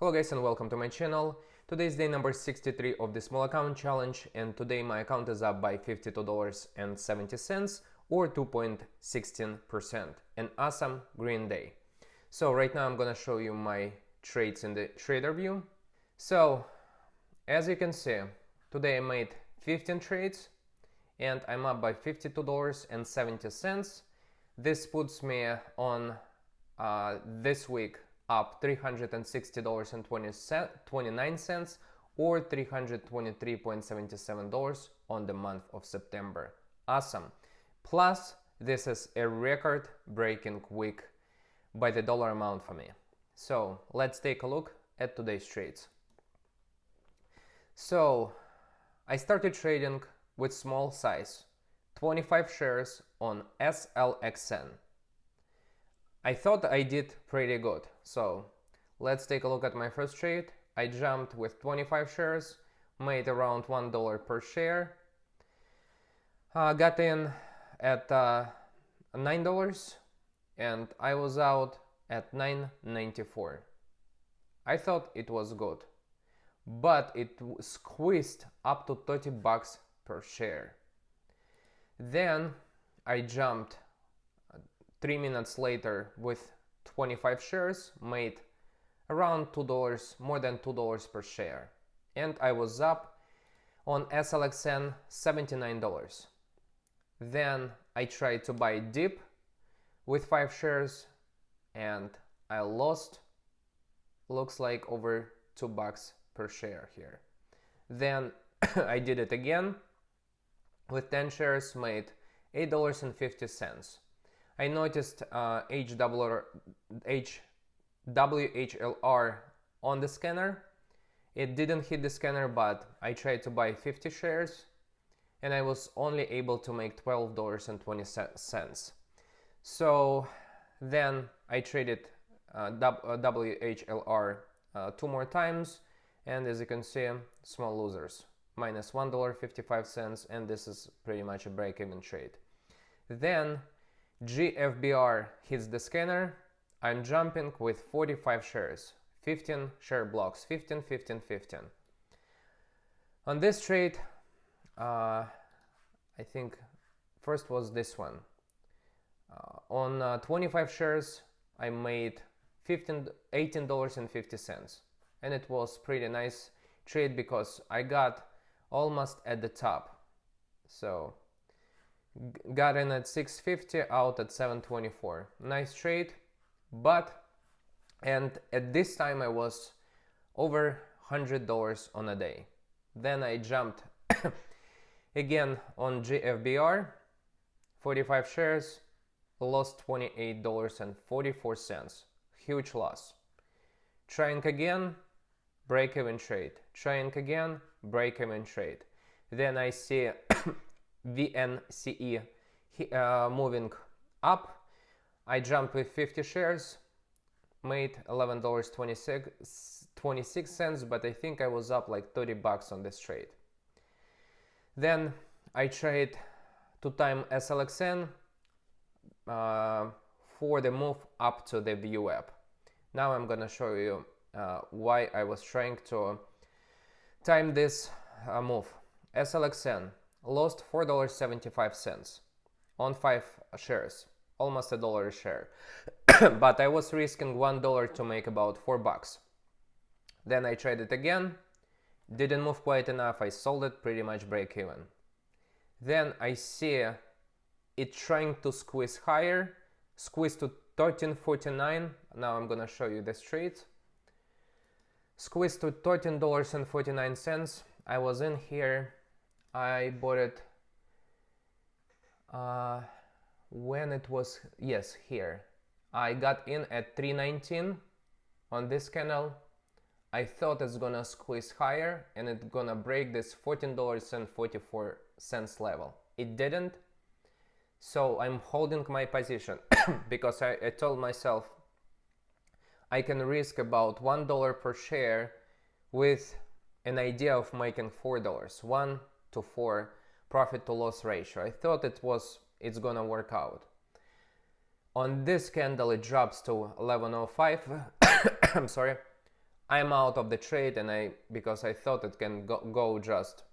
Hello guys and welcome to my channel. Today is day number 63 of the small account challenge, and today my account is up by $52.70 or 2.16%. An awesome green day. So right now I'm gonna show you my trades in the trader view. So as you can see, today I made 15 trades and I'm up by $52.70. This puts me on this week up $360.29 or $323.77 on the month of September. Awesome. Plus, this is a record-breaking week by the dollar amount for me. So let's take a look at today's trades. So I started trading with small size, 25 shares on SLXN. I thought I did pretty good, so let's take a look at my first trade. I jumped with 25 shares, made around $1 per share, got in at $9 and I was out at $9.94. I thought it was good, but it squeezed up to $30 per share. Then I jumped 3 minutes later with 25 shares, made around $2, more than $2 per share, and I was up on SLXN $79. Then I tried to buy dip with 5 shares and I lost, looks like over $2 per share here. Then I did it again with 10 shares, made $8.50. I noticed WHLR on the scanner. It didn't hit the scanner, but I tried to buy 50 shares and I was only able to make $12.20. So then I traded WHLR 2 more times, and as you can see, small losers, minus $1.55, and this is pretty much a break-even trade. Then GFBR hits the scanner. I'm jumping with 45 shares, 15 share blocks, 15, 15, 15. On this trade, I think first was this one. On 25 shares, I made $18.50, and it was pretty nice trade because I got almost at the top. So got in at 650, out at 724. Nice trade, and at this time I was over $100 on a day. Then I jumped again on GFBR, 45 shares, lost $28.44. Huge loss. Trying again, break-even trade. Trying again, break-even trade. Then I see VNCE moving up. I jumped with 50 shares, made $11.26, but I think I was up like $30 on this trade. Then I trade to time SLXN for the move up to the view app. Now I'm gonna show you why I was trying to time this move. SLXN lost $4.75 on 5 shares, almost $1 a share. But I was risking $1 to make about $4. Then I traded again, didn't move quite enough, I sold it, pretty much break even. Then I see it trying to squeeze higher, squeeze to $13.49. Now I'm gonna show you this trade. Squeeze to $13.49. I was in here. I bought it when it was, yes, here. I got in at 319 on this candle. I thought it's gonna squeeze higher and it's gonna break this $14.44 level. It didn't, so I'm holding my position because I told myself I can risk about $1 per share with an idea of making $4, 1 to 4 profit to loss ratio. I thought it's gonna work out. On this candle it drops to 11.05. I'm sorry. I'm out of the trade, and because I thought it can go just,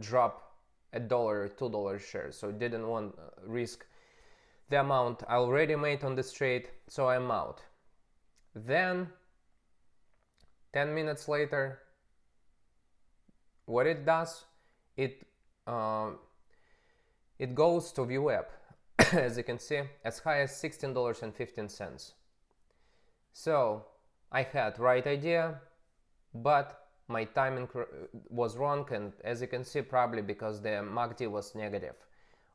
drop $1 or $2 share, so didn't want risk the amount I already made on this trade, so I'm out. Then 10 minutes later, what it does, it goes to VWAP, as you can see, as high as $16.15. So I had right idea, but my timing was wrong, and as you can see, probably because the MACD was negative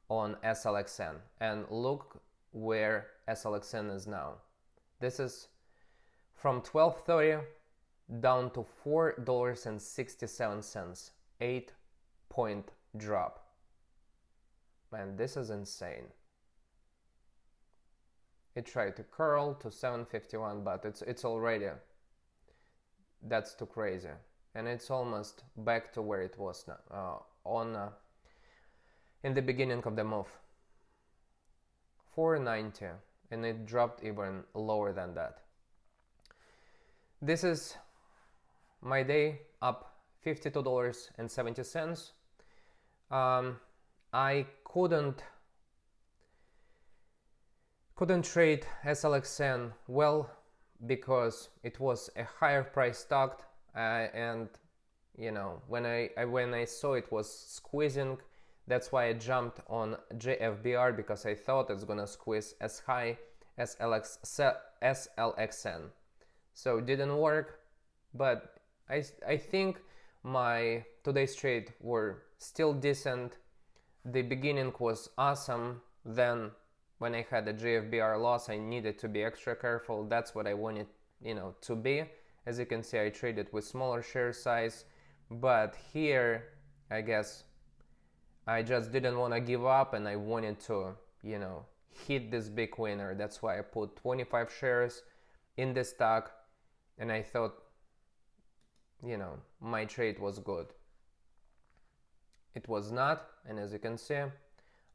on SLXN. And look where SLXN is now. This is from 12.30 down to $4.67, 8-point drop. Man, this is insane. It tried to curl to 751, but it's already, that's too crazy, and it's almost back to where it was now, in the beginning of the move. 490, and it dropped even lower than that. This is my day, up $52.70. I couldn't trade SLXN well because it was a higher price stock, and when I saw it was squeezing, that's why I jumped on JFBR, because I thought it's gonna squeeze as high as SLXN. So it didn't work, but I think my today's trade were still decent. The beginning was awesome. Then when I had a JFBR loss, I needed to be extra careful. That's what I wanted, to be. As you can see, I traded with smaller share size, but here, I guess, I just didn't want to give up, and I wanted to, hit this big winner. That's why I put 25 shares in this stock, and I thought, my trade was good. It was not, and as you can see,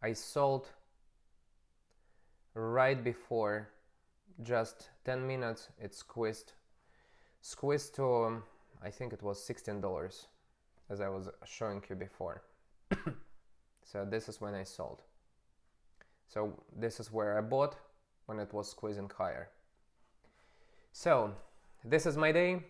I sold right before just 10 minutes. It squeezed to, I think it was $16, as I was showing you before. So this is when I sold. So this is where I bought when it was squeezing higher. So this is my day.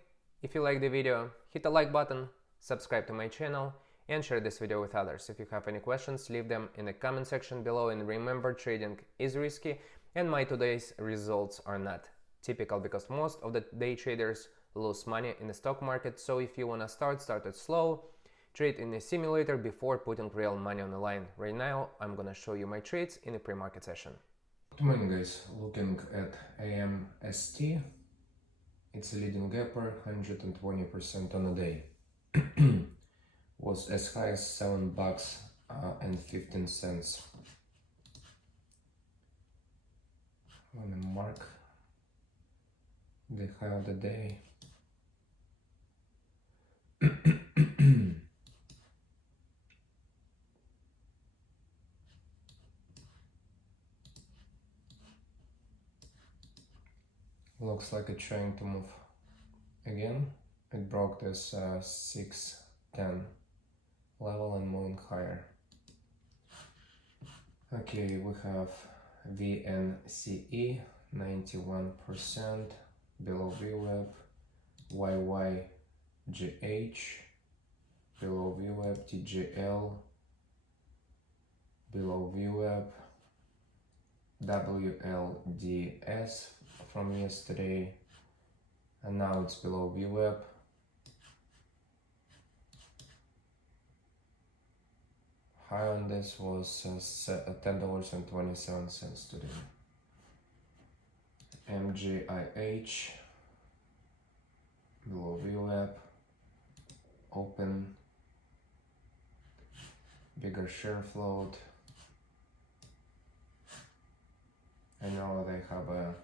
If you like the video, hit the like button, subscribe to my channel, and share this video with others. If you have any questions, leave them in the comment section below, and remember, trading is risky, and my today's results are not typical, because most of the day traders lose money in the stock market. So if you want to start it slow, trade in a simulator before putting real money on the line. Right now I'm gonna show you my trades in a pre-market session. Good morning, guys. Looking at AMST, it's a leading gapper, 120% on a day. Was as high as $7.15. Let me mark the high of the day. Looks like it's trying to move again. It broke this 610 level and moving higher. Okay, we have VNCE 91% below VWAP, YYGH below VWAP, TGL below VWAP, WLDS from yesterday, and now it's below VWAP. High on this was $10.27 today. MGIH below VWAP, open, bigger share float. I know they have a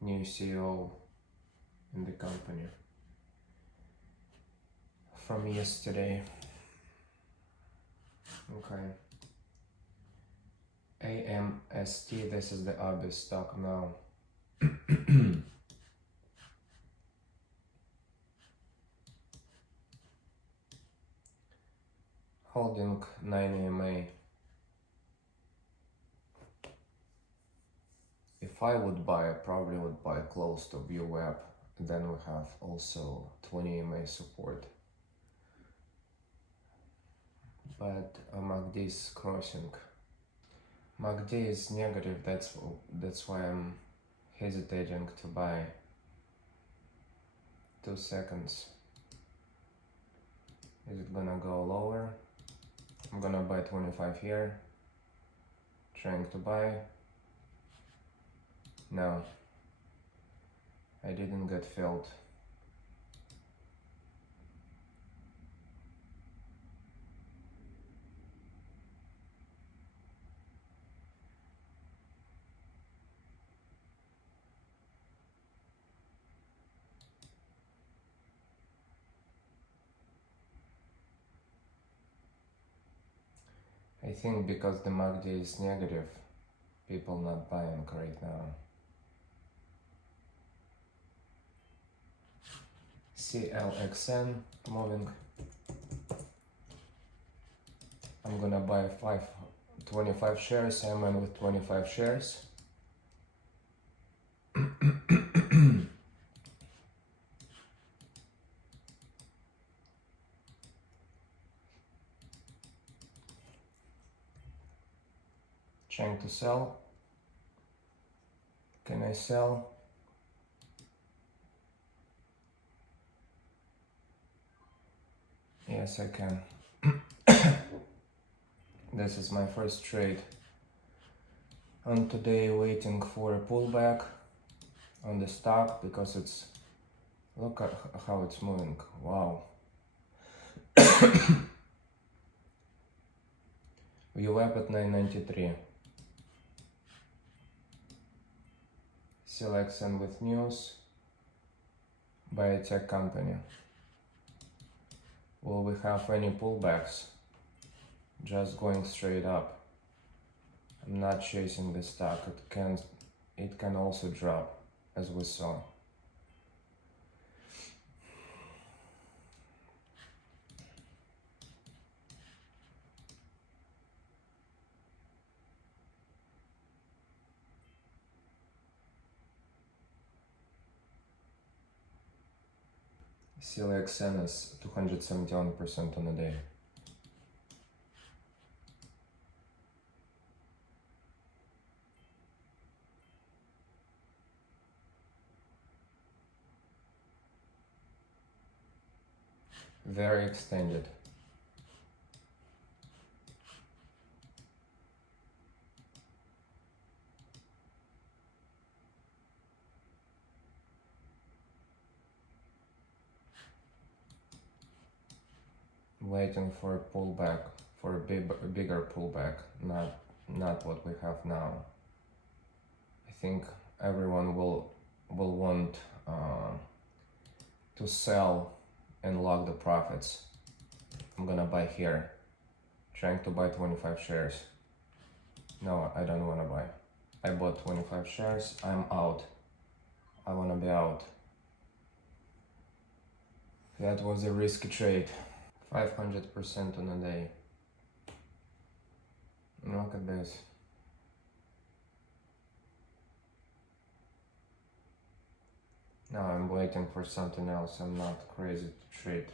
new CEO in the company from yesterday. Okay. AMST, this is the obvious stock now. holding 9 EMA. If I would buy, I probably would buy close to VWAP. Then we have also 20 EMA support. But MACD is crossing. MACD is negative, that's why I'm hesitating to buy. 2 seconds. Is it gonna go lower? I'm gonna buy 25 here. Trying to buy. No. I didn't get filled. I think because the MACD is negative, people not buying right now. CLXN moving. I'm gonna buy 25 shares. I'm in with 25 shares. Trying to sell. Can I sell? Yes, I can. This is my first trade on today, waiting for a pullback on the stock because it's, look at how it's moving. Wow. VWAP at 993. Selection with news by a tech company. Will we have any pullbacks? Just going straight up. I'm not chasing the stock. It can also drop, as we saw. CLXN is 271% on a day. Very extended. Waiting for a pullback, for a bigger pullback, not what we have now. I think everyone will want to sell and lock the profits. I'm gonna buy here, trying to buy 25 shares. No, I don't wanna buy. I bought 25 shares, I'm out. I wanna be out. That was a risky trade. 500% on a day. Look at this. Now I'm waiting for something else. I'm not crazy to trade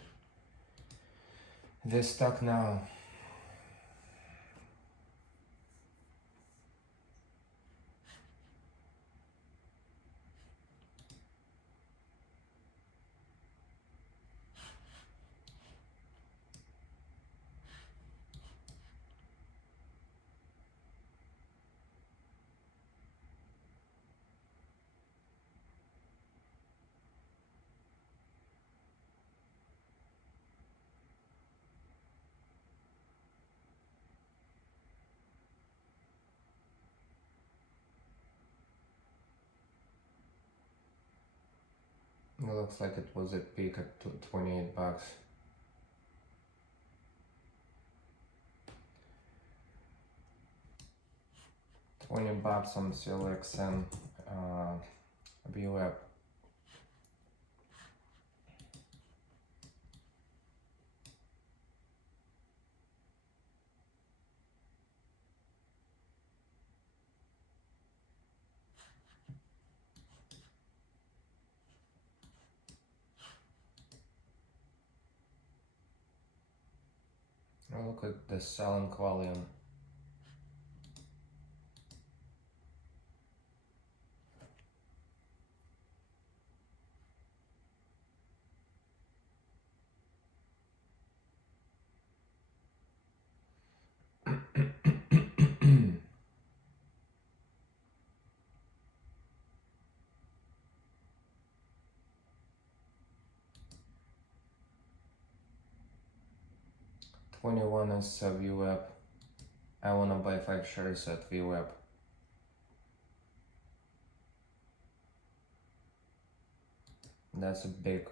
this stock now. It looks like it was at peak at 28 bucks. $20 on CLXN VWAP. Look at the selling volume. $21 is VWAP. I wanna buy 5 shares at VWAP. That's a big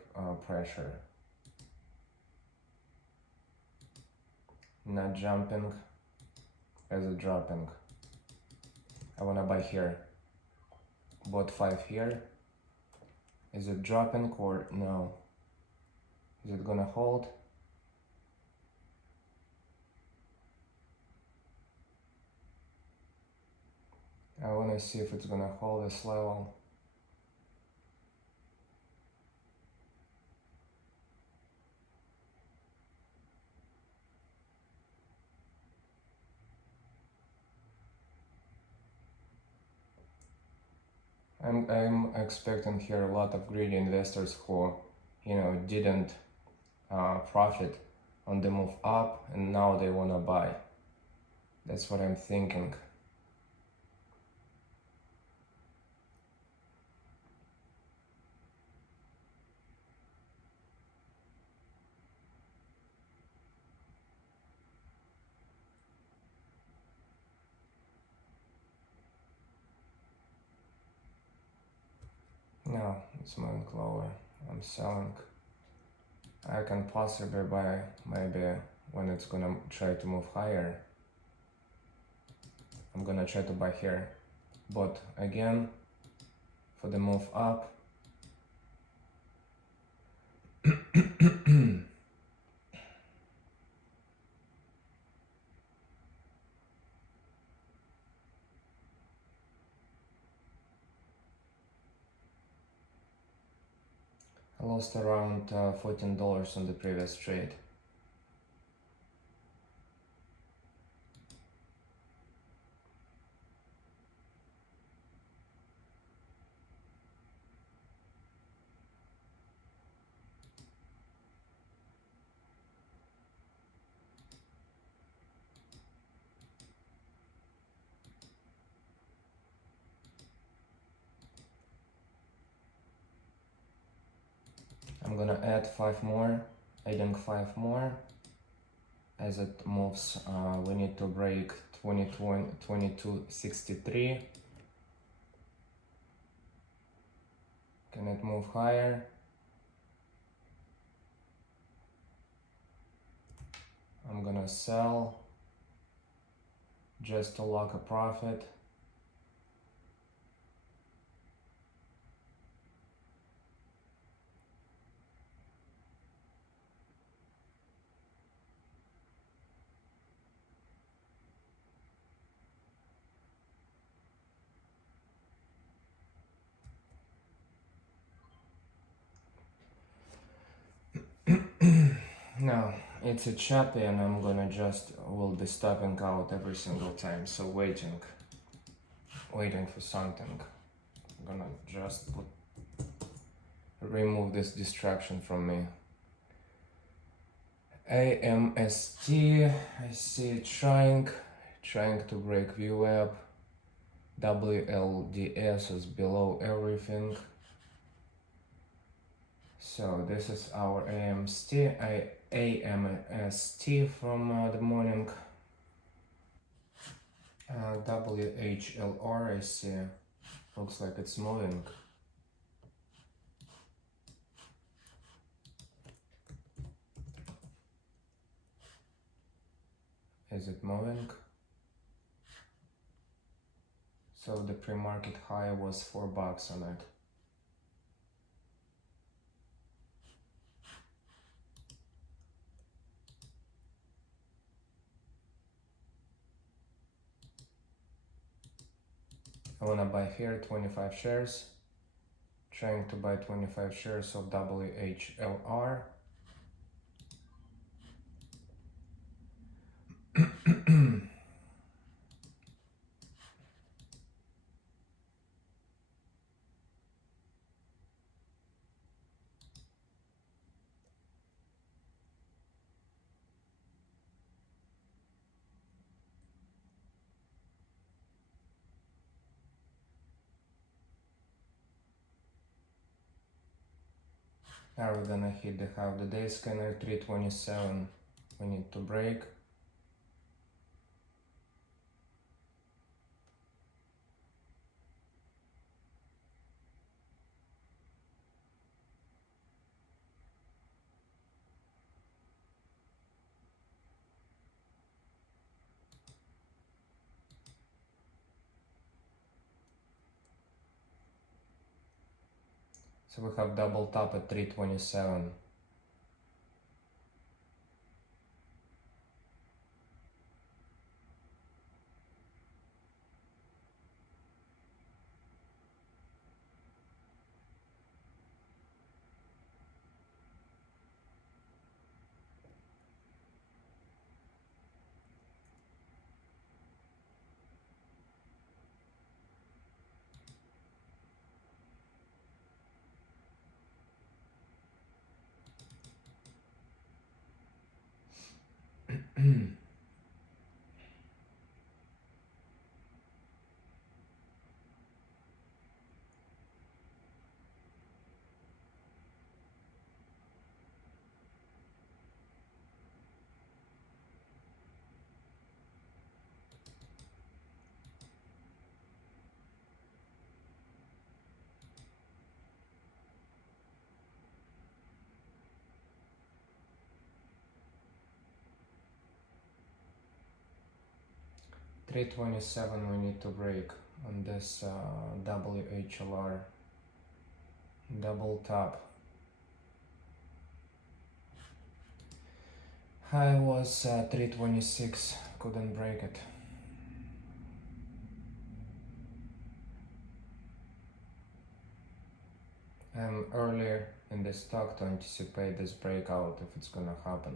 pressure. Not jumping, as a dropping. I wanna buy here. Bought 5 here. Is it dropping or no? Is it gonna hold? I wanna see if it's gonna hold this level. I'm expecting here a lot of greedy investors who, didn't profit on the move up and now they wanna buy. That's what I'm thinking. No, it's moving lower. I'm selling. I can possibly buy maybe when it's gonna try to move higher. I'm gonna try to buy here. But again, for the move up, I lost around $14 on the previous trade. I'm gonna add 5 more, adding 5 more. As it moves, we need to break 2263. Can it move higher? I'm gonna sell just to lock a profit. No, it's a choppy and I'm gonna will be stopping out every single time, so waiting for something. I'm gonna just remove this distraction from me. AMST, I see it trying to break VWAP. WLDS is below everything. So this is our AMST from the morning. WHLR, I see, looks like it's moving. Is it moving? So the pre-market high was $4 on it. I wanna buy here 25 shares. Trying to buy 25 shares of WHLR. Are we gonna hit the half the day scanner? 327. We need to break. So we have double top at 327. Hmm. 327 we need to break on this WHLR double top. High was 326, couldn't break it. I'm earlier in the stock to anticipate this breakout if it's gonna happen.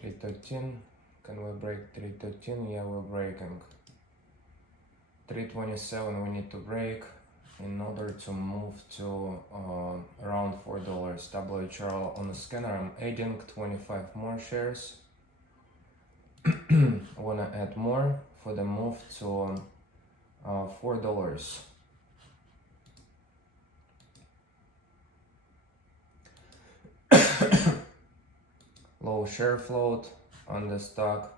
313, can we break 313? Yeah, we're breaking. 327 we need to break in order to move to around $4. WHR on the scanner, I'm adding 25 more shares. Wanna add more for the move to $4. Low share float on the stock.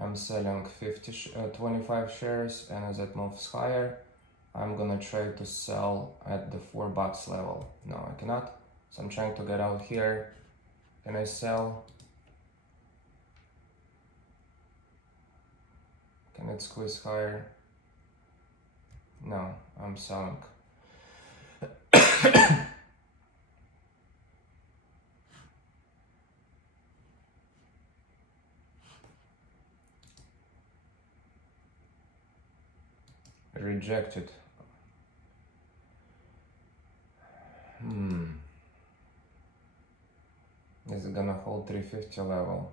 I'm selling 25 shares, and as it moves higher, I'm gonna try to sell at the $4 level. No, I cannot. So I'm trying to get out here. Can I sell? Can it squeeze higher? No, I'm selling. Rejected. Is it gonna hold 350 level?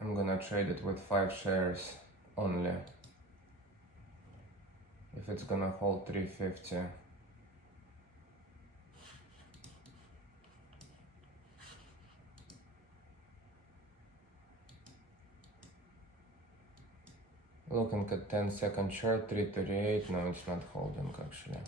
I'm gonna trade it with 5 shares only. If it's gonna hold 350. Looking at 10-second chart, 338. No, it's not holding actually.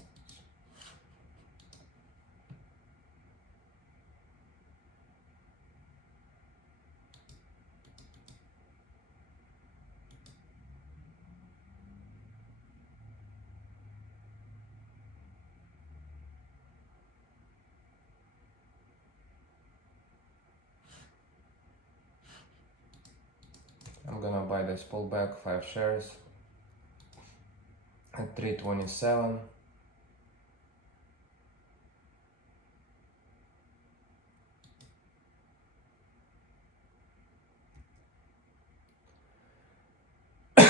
I'm gonna buy this pullback, 5 shares at 327. I'm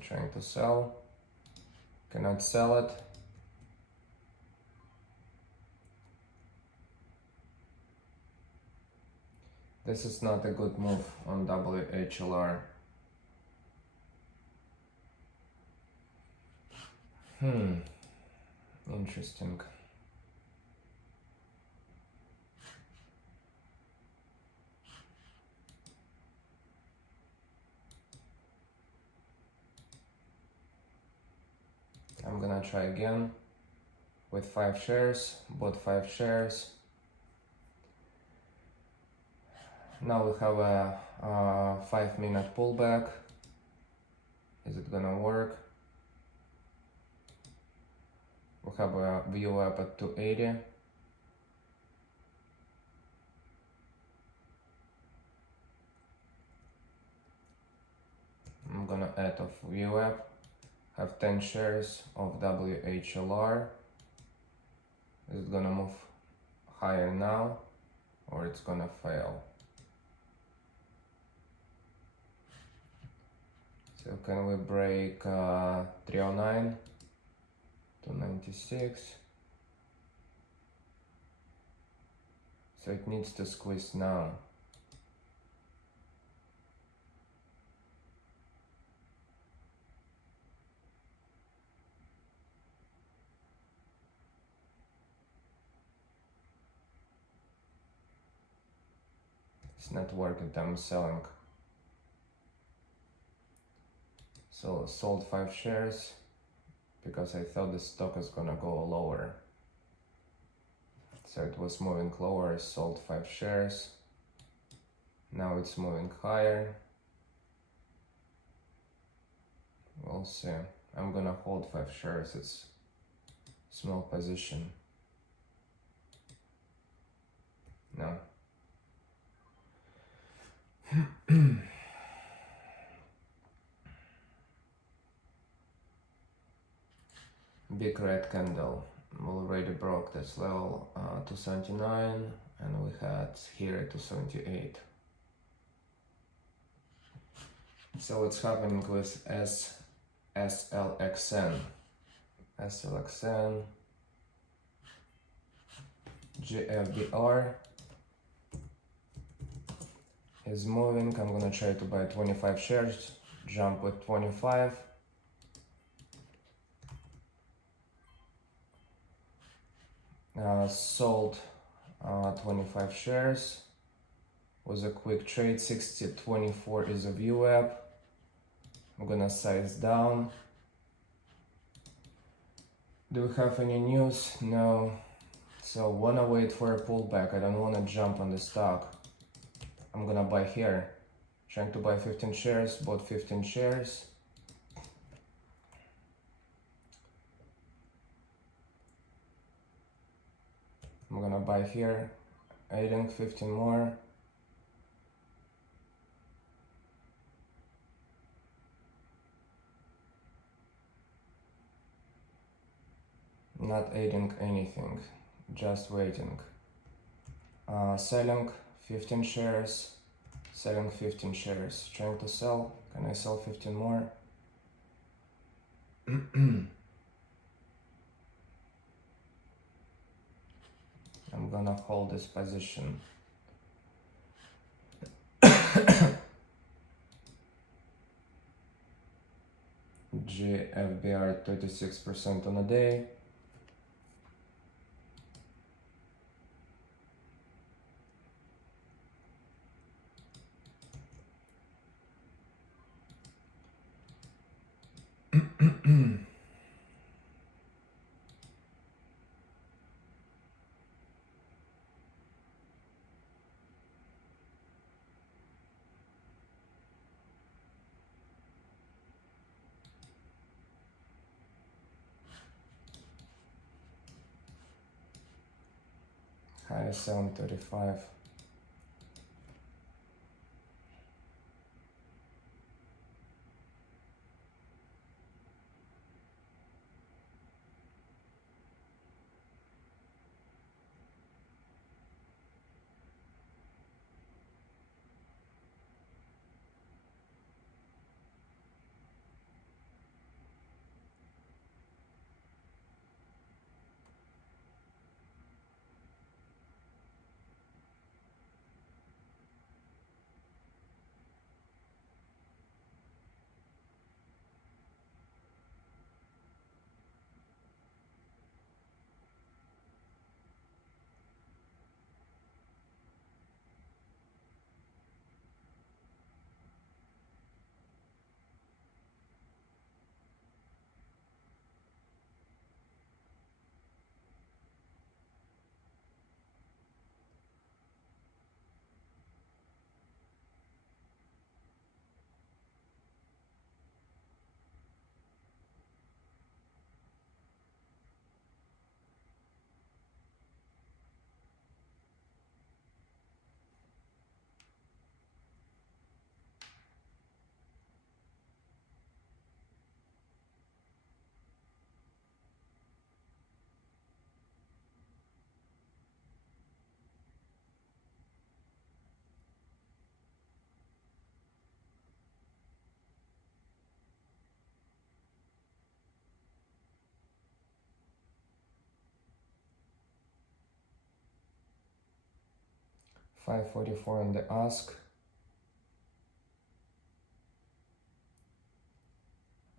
trying to sell, cannot sell it. This is not a good move on WHLR. Interesting. I'm gonna try again with 5 shares, bought 5 shares. Now we have a 5-minute pullback. Is it gonna work? We have a view up at 280. I'm gonna add a view up. Have 10 shares of WHLR. Is it gonna move higher now or it's gonna fail? So can we break 309 to 96? So it needs to squeeze now. It's not working, I'm selling. So sold 5 shares because I thought the stock is gonna go lower. So it was moving lower, sold 5 shares. Now it's moving higher. We'll see. I'm gonna hold 5 shares, it's small position. No. Big red candle. We already broke this level 279 and we had here 278. So what's happening with SLXN? SLXN, GFBR is moving. I'm gonna try to buy 25 shares, jump with 25. Sold 25 shares. Was a quick trade. 60.24 is a view up. I'm gonna size down. Do we have any news? No. So wanna wait for a pullback. I don't wanna jump on the stock. I'm gonna buy here. Trying to buy 15 shares, bought 15 shares. I'm gonna buy here, adding 15 more. Not adding anything, just waiting. Selling 15 shares, selling 15 shares. Trying to sell, can I sell 15 more? I'm gonna hold this position. GFBR 36% on a day. Try 735. $5.44 on the ask.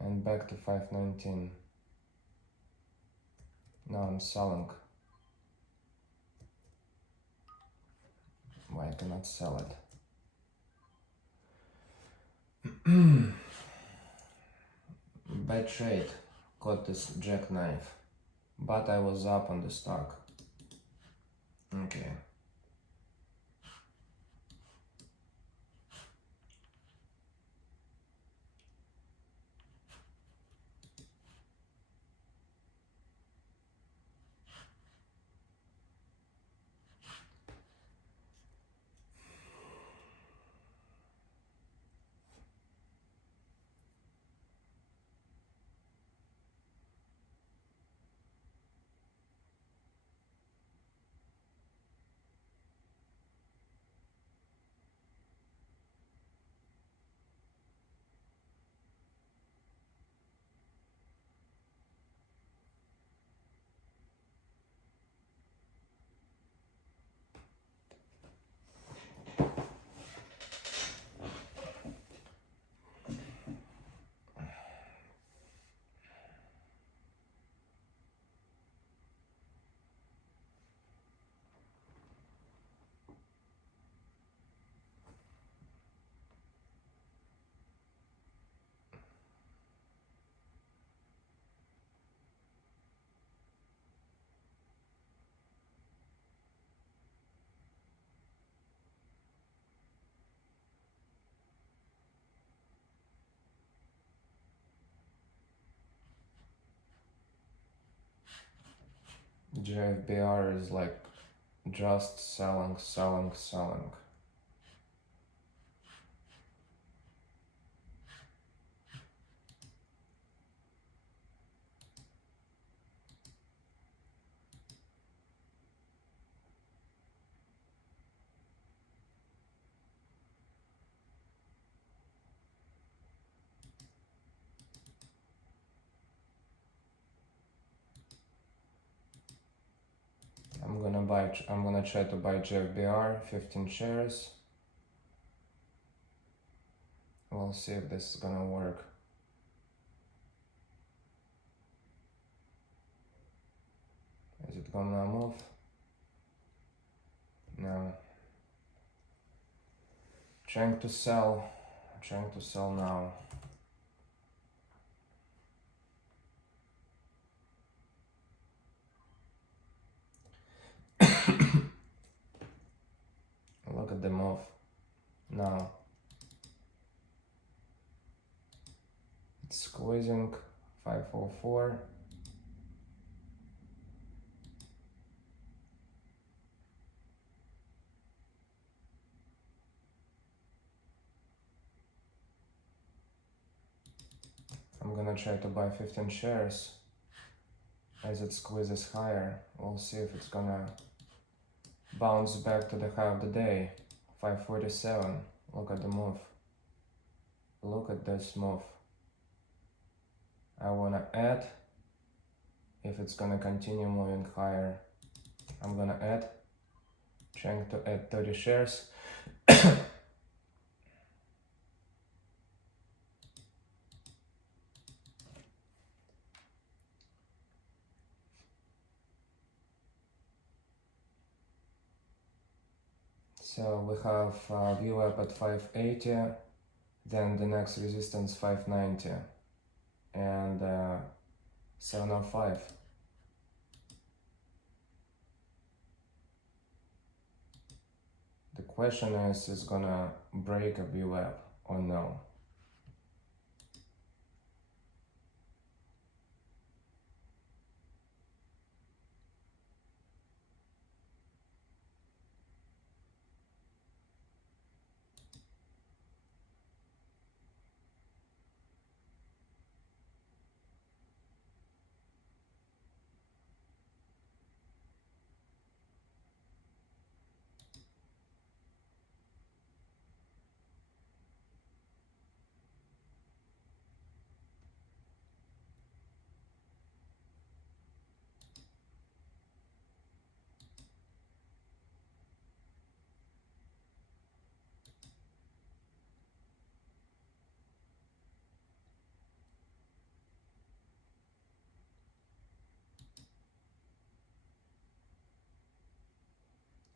And back to 5.19. Now I'm selling. Why I cannot sell it? Bad trade. Caught this jackknife. But I was up on the stock. Okay. JFBR is like just selling, selling, selling. I'm gonna try to buy JFBR, 15 shares. We'll see if this is gonna work. Is it gonna move? No. Trying to sell now. Look at the move now. It's squeezing 504. I'm gonna try to buy 15 shares as it squeezes higher. We'll see if it's gonna bounce back to the high of the day. 547. Look at the move. Look at this move. I wanna add. If it's gonna continue moving higher, I'm gonna add. Trying to add 30 shares. So we have VWAP at 580, then the next resistance 590, and 705. The question is gonna break a VWAP or no?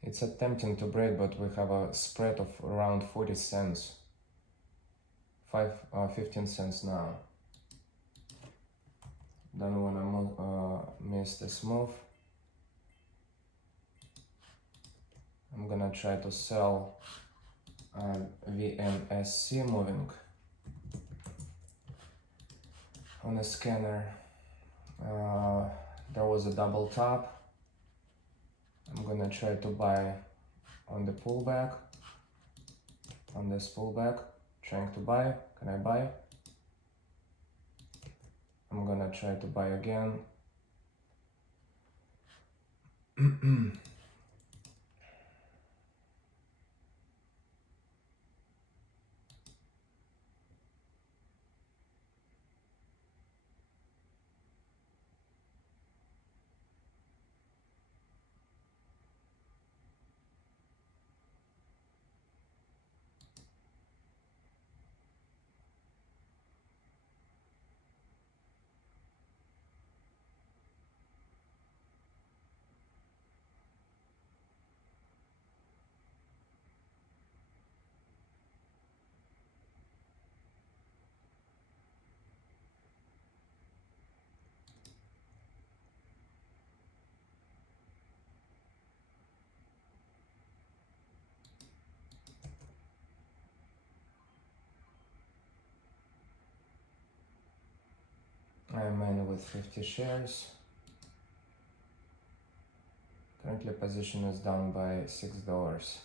It's attempting to break, but we have a spread of around 40 cents. 15 cents now. Don't wanna miss this move. I'm gonna try to sell VNSC moving on a scanner. There was a double top. I'm gonna try to buy on the pullback, on this pullback, trying to buy. Can I buy? I'm gonna try to buy again. I'm in with 50 shares. Currently position is down by $6.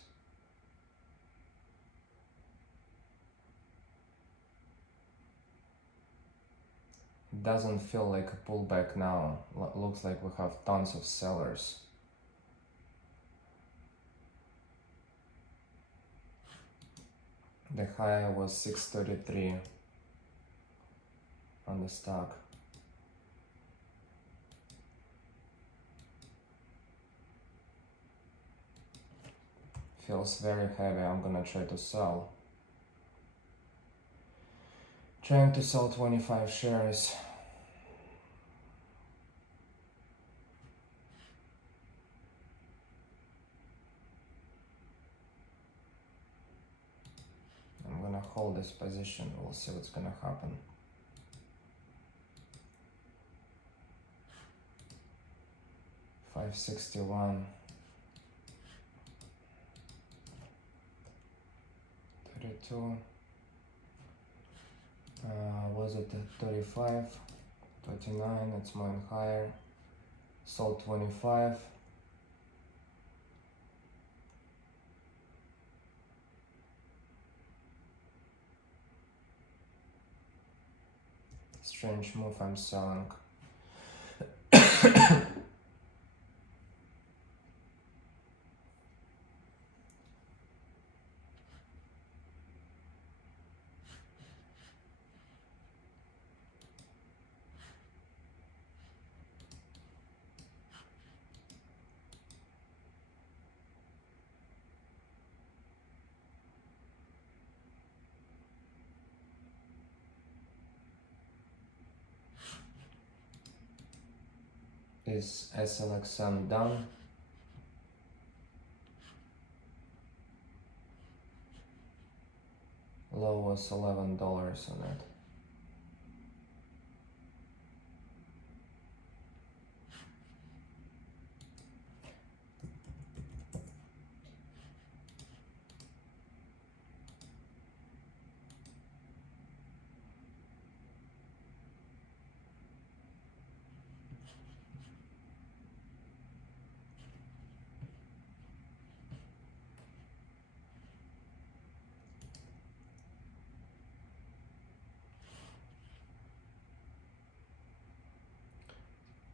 It doesn't feel like a pullback now. Looks like we have tons of sellers. The high was 633 on the stock. Feels very heavy. I'm gonna try to sell. Trying to sell 25 shares. I'm gonna hold this position. We'll see what's gonna happen. $561. 32. Was it 35? 39, it's moving higher. Sold 25. Strange move, I'm selling. Is SLXM done? Low was $11 on it.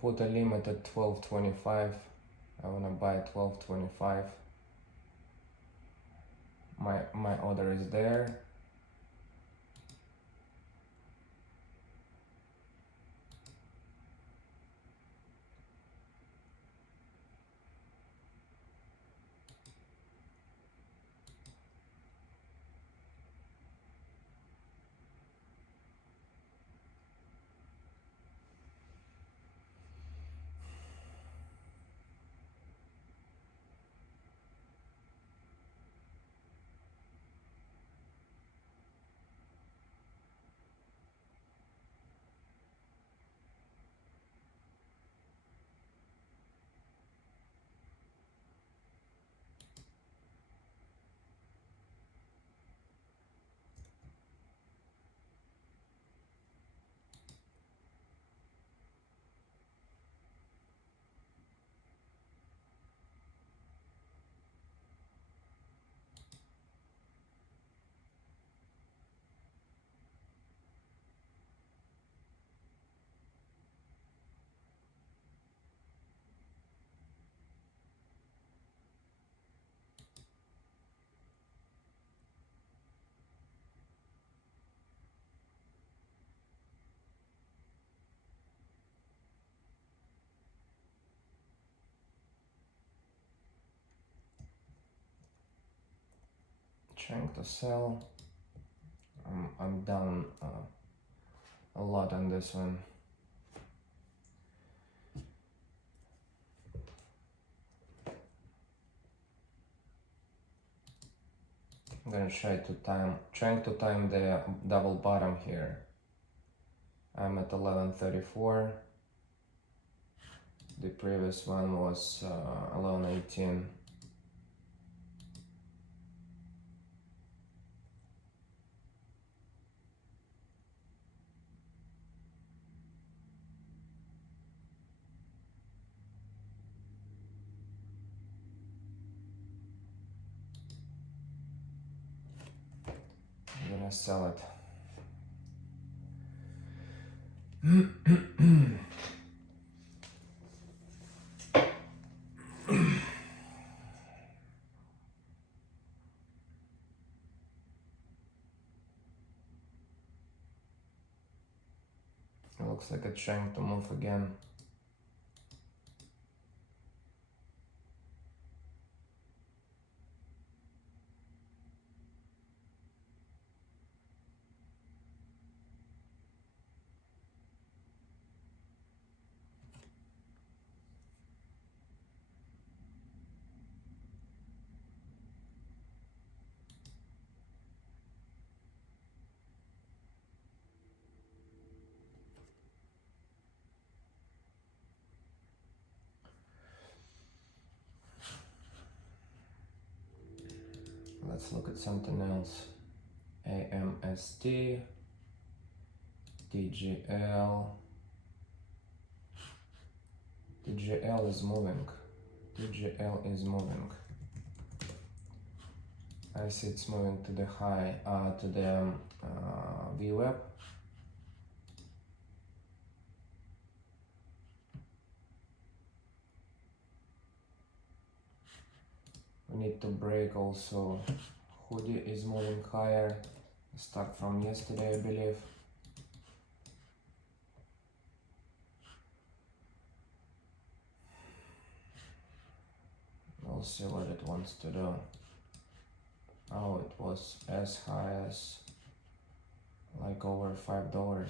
Put a limit at 12.25. I wanna buy at 12.25. My order is there. Trying to sell. I'm down a lot on this one. I'm gonna trying to time the double bottom here. I'm at 11.34. The previous one was 11.18. I'm gonna sell it. It looks like it's trying to move again. Let's look at something else. AMST, TGL. TGL is moving. TGL is moving. I see it's moving to the high, to the VWAP. need to break also. Hoodie is moving higher. Start from yesterday, I believe. We'll see what it wants to do. Oh, it was as high as like over $5.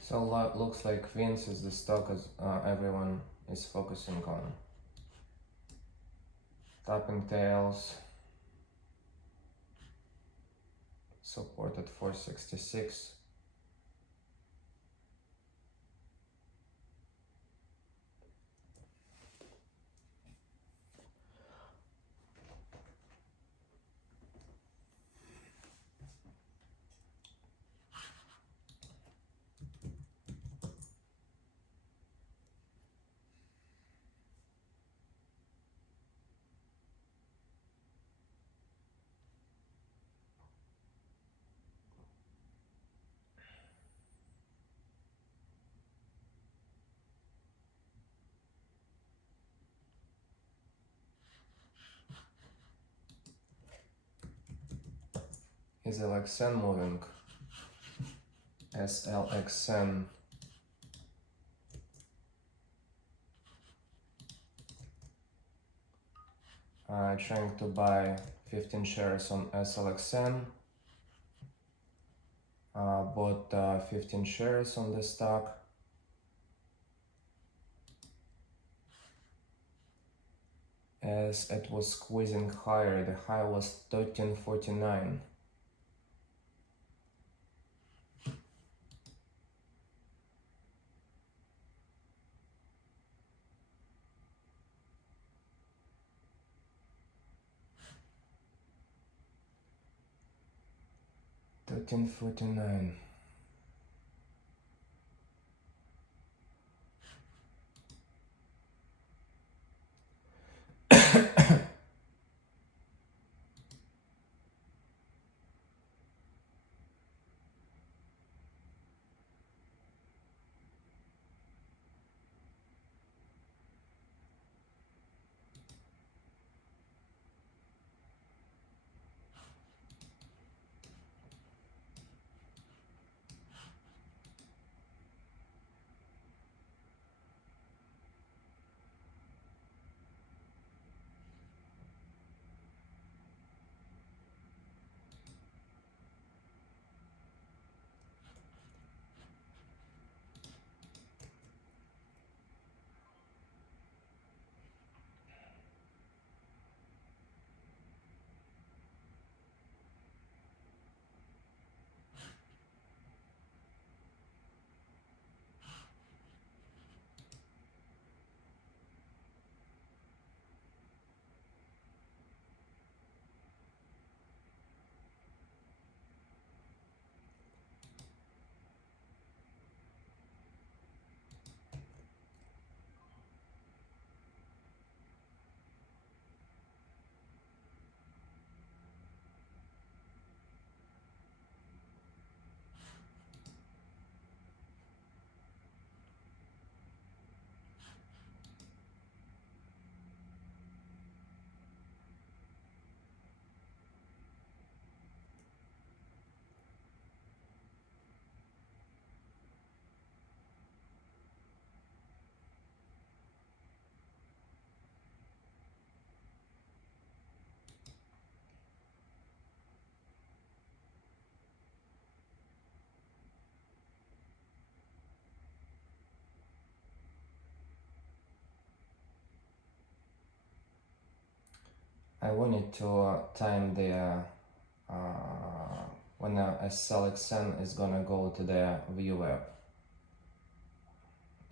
So looks like Vince is the stock as everyone is focusing on. Tapping tails. Support at 466. Is LXN moving? SLXN. Trying to buy 15 shares on SLXN. Bought 15 shares on the stock. As it was squeezing higher, the high was 13.49. $13.49. I wanted to time the when a select send is gonna go to the view app.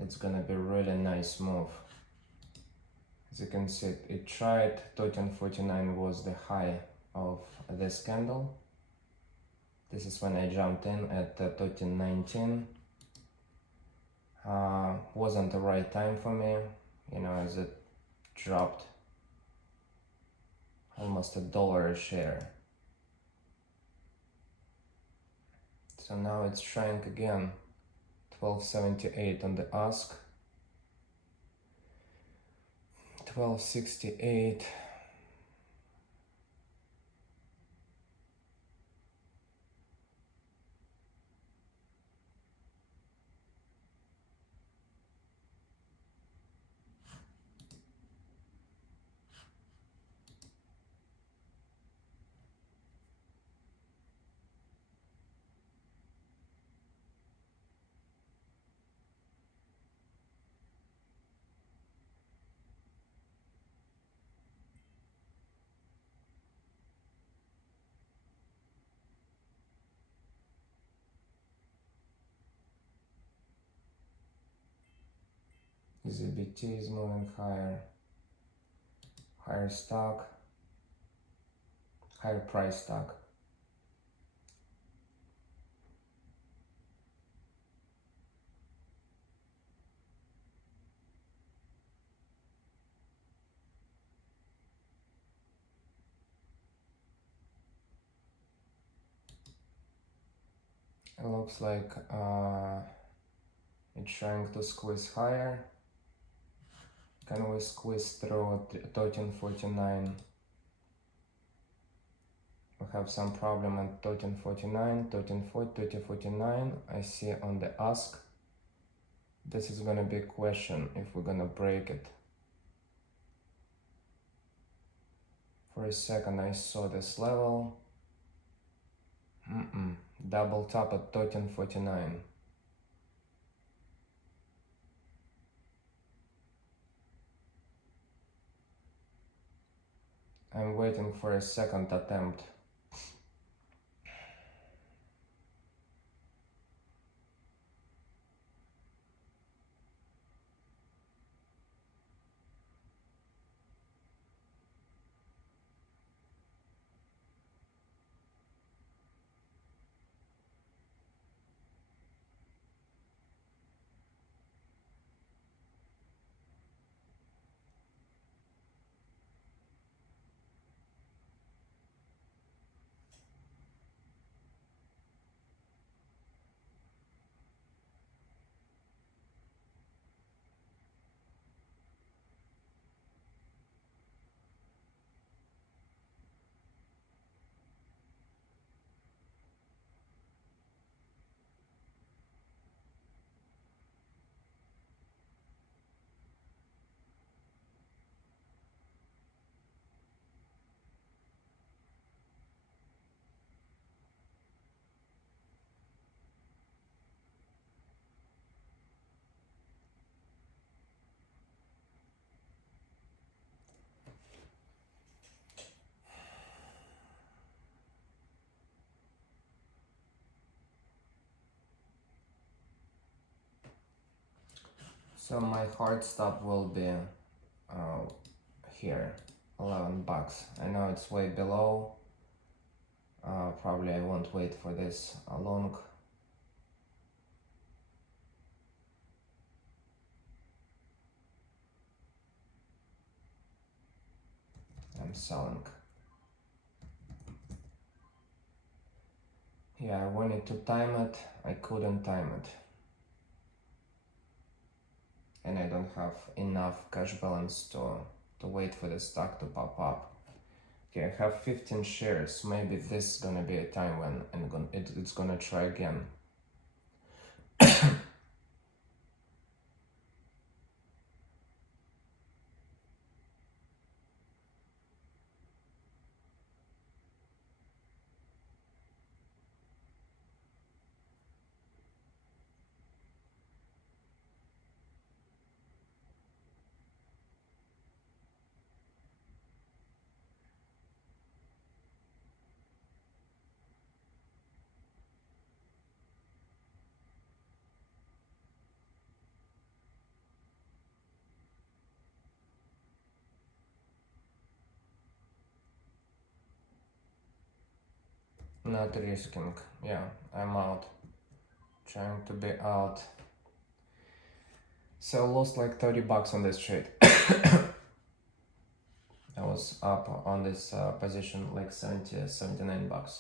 It's gonna be really nice move. As you can see, it tried 1349 was the high of this candle. This is when I jumped in at 1319. Wasn't the right time for me, you know, as it dropped almost $1 a share. So now it's trying again. 1278 on the ask. 1268. ZBT is moving higher. Higher stock. Higher price stock. It looks like it's trying to squeeze higher. Can we squeeze through 1349? We have some problem at 1349, 1349. I see on the ask. This is gonna be a question if we're gonna break it. For a second I saw this level. Double top at 1349. I'm waiting for a second attempt. So my hard stop will be here, $11. I know it's way below. Probably I won't wait for this long. I'm selling. Yeah, I wanted to time it. I couldn't time it. And I don't have enough cash balance to wait for the stock to pop up. Okay, I have 15 shares. Maybe this is gonna be a time when it's gonna try again. Not risking. Yeah, I'm out. Trying to be out. So lost like $30 on this trade. I was up on this position like 70, $79.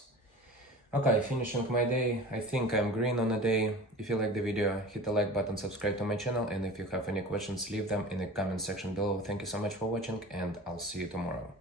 Okay, finishing my day. I think I'm green on the day. If you like the video, hit the like button, subscribe to my channel, and if you have any questions, leave them in the comment section below. Thank you so much for watching, and I'll see you tomorrow.